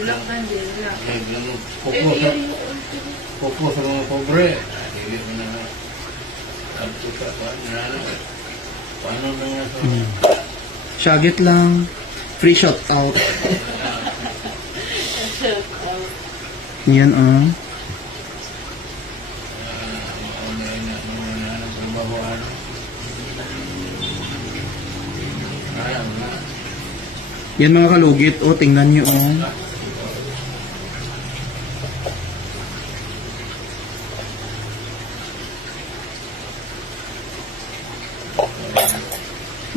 Dilak na, dilak. Fokus sa mga pobre. Hindi mo na paano na nga sa... Shagit lang. Free shout out. Shout out. Yan ah. Yan mga kalugit, oh, tingnan nyo, oh.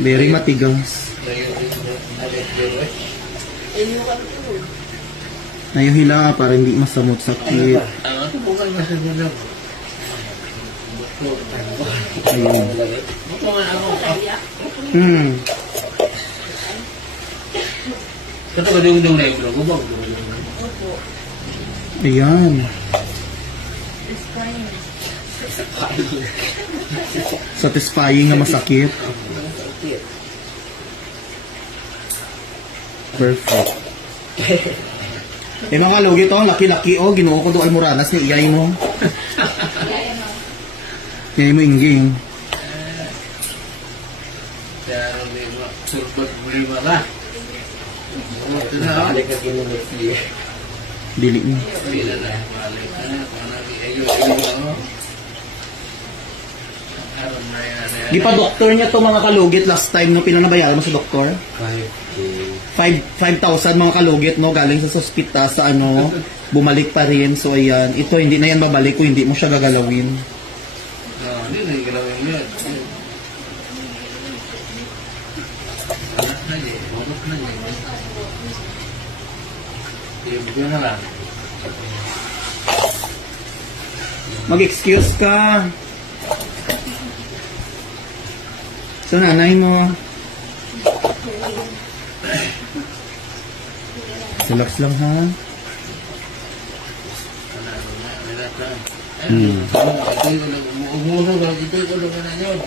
Very matigas. Nayuhila para hindi masamot sakit. Ayun. Kata ko dung-dung na yung bro. Ayan. Satisfying na masakit. Perfect. Eh mga lugi to, laki-laki oh, ginuo ko do almoranas ni iyay mo. Iyay mo ingging. Kaya may surbat buli ba ka? Ito na, balik ka kinunod. Dili mo. Bila na, balik ka na. Ayun. Di pa doktor niya to mga kalugit last time no pinanabayaran mo sa doktor? 5,000 mga kalugit no galing sa ospital sa ano bumalik pa rin so ayan ito hindi na yan babalik kung hindi mo siya gagalawin. Hindi na gagalawin yan. Bigyan na lang. Mag-excuse ka. Sa nanay mo. Relax lang ha. Umuusog lang ito ko lang na yun.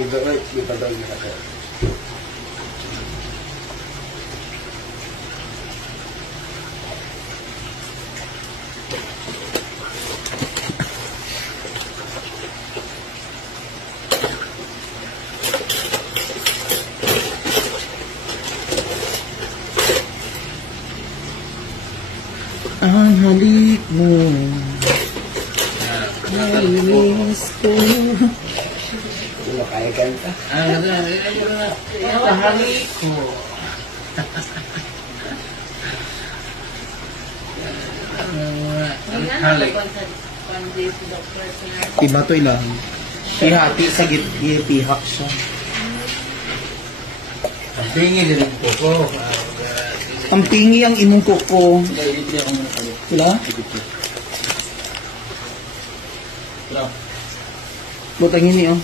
Yung gawin, yung pagawin na ako. Ang halik mo nalinis ko. Kung makaya kanta. Halik ko. Halik. Iba to ilang. Ihati sa pihak siya. Ang tingin din po. Ang pingi ang imong kuko. Sila? Butangin niyo.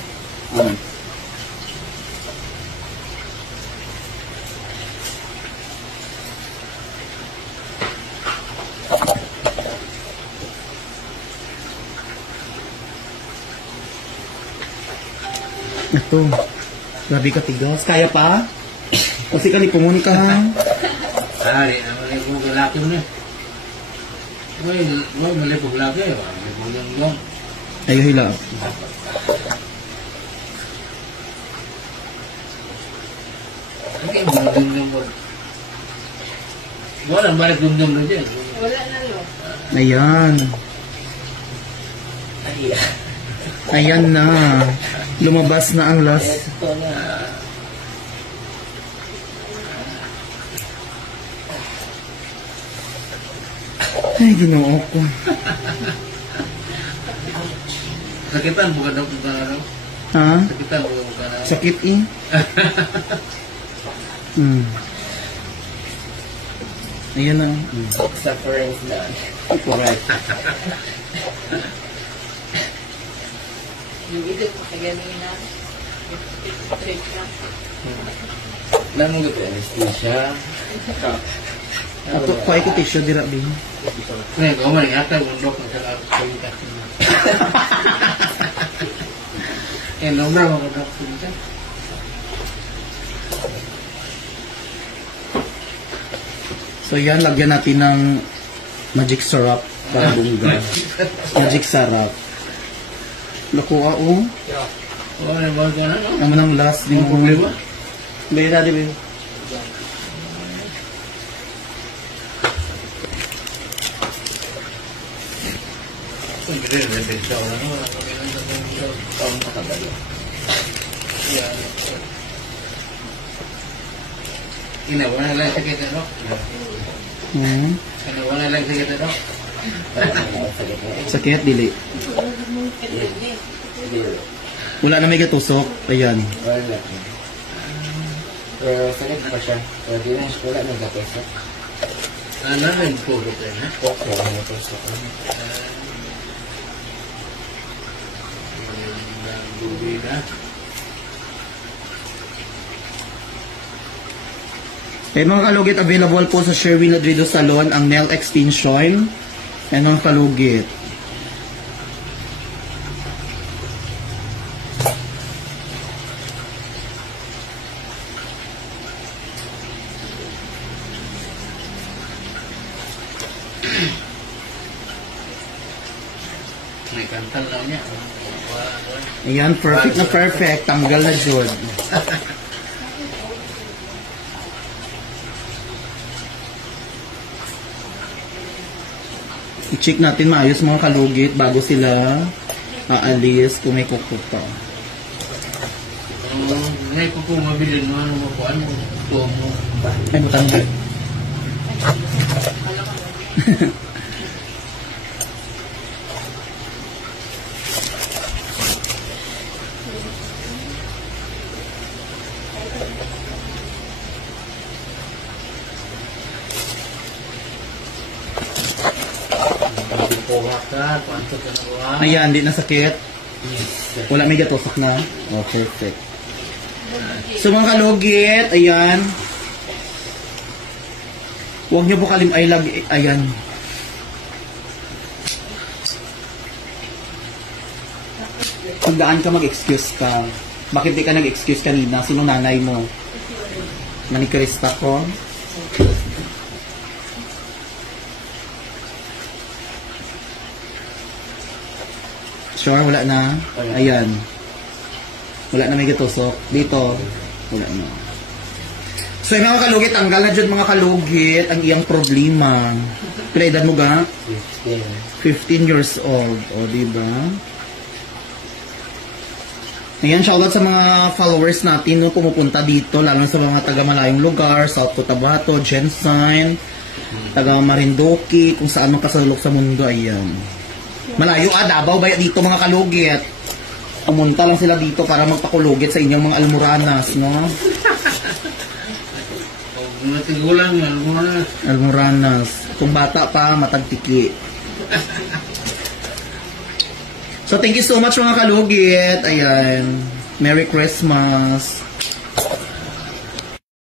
Ito. Grabe ka tigas. Kaya pa? Kasi kalipungon ka ha. Hari, naman yung lalaki mo na. May malipog laki. May bulang lang. Ayaw hila. Okay, dumdum mo. Wala, balik dumdum na dyan. Wala na lo. Ayan. Ayan na. Lumabas na ang last. Ito na. Ay, ginoo ko. Sakitan, bukan daw kung gano'n. Ha? Sakitan, bukan kung gano'n. Sakit eh. Ayan na. Suffering na. Correct. Yung ito, pakagamin na. Straight na. Alam mo ito, anesthesia. Ato, kaya ko tissue dira din. Ngayon, kung man, yata, bundok na sa kulitas. Eh, nombra mo ka kulitas. So So yan, lagyan natin ng magic syrup para bungga. Magic syrup. Lakuha o. Oh, ano ba ito na, no? Ang manang last din Ang problema? Bera, di ba? Ang ganda yung red show na, no? Wala kami lang sa red show. Ang makabalo. Yan. Inawa na lang sa kita, no? Hmm. Inawa na lang sa kita, no? Sakit, dili. Wala na may gatusok. Ayan. Wala. Pero sakit pa siya. Pero di na wala nang gatusok. Ano na yung puro kayo, ha? Okay, wala nang gatusok. Bubida. Eh mga kalugit, available po sa Sherwin Rodrigo Salon ang nail extension. Eh mga kalugit. May kantal lang niya. Ayan, perfect na perfect. Tanggal na jud. I-check natin maayos mga kalugit bago sila aalis kung may kukupa. Ngayon ko kung mabilin mo, ano mo po, ano mo, tuwa mo. Ay, butang ba? Kuha ka, kwanto ka na kuha. Ayan, di nasakit. Wala may gatusok na. Oh, perfect. So mga kalugit, ayan. Huwag niyo po ay ayan. Pagdaan ka, mag-excuse ka. Bakit di ka nag-excuse kanina? Sino nanay mo? Manikrista ko? Sure, wala na. Ayan. Wala na may gatusok. Dito, wala na. So, yung mga kalugit, tanggal na dyan mga kalugit ang iyang problema. Pila edad mo ga? 15 years old. O, diba? Ayan, shoutout sa mga followers natin no, pumupunta dito, lalo sa mga taga-malayong lugar, South Cotabato, Gensign, taga Marinduque, kung saan man kasalok sa mundo. Ayan. Malayo Davao ba dito mga kalugit? Pumunta lang sila dito para magpakulugit sa inyong mga almoranas, no? Natigulang, almoranas. Almoranas. Kung bata pa, matagtiki. So, thank you so much mga kalugit. Ayan. Merry Christmas.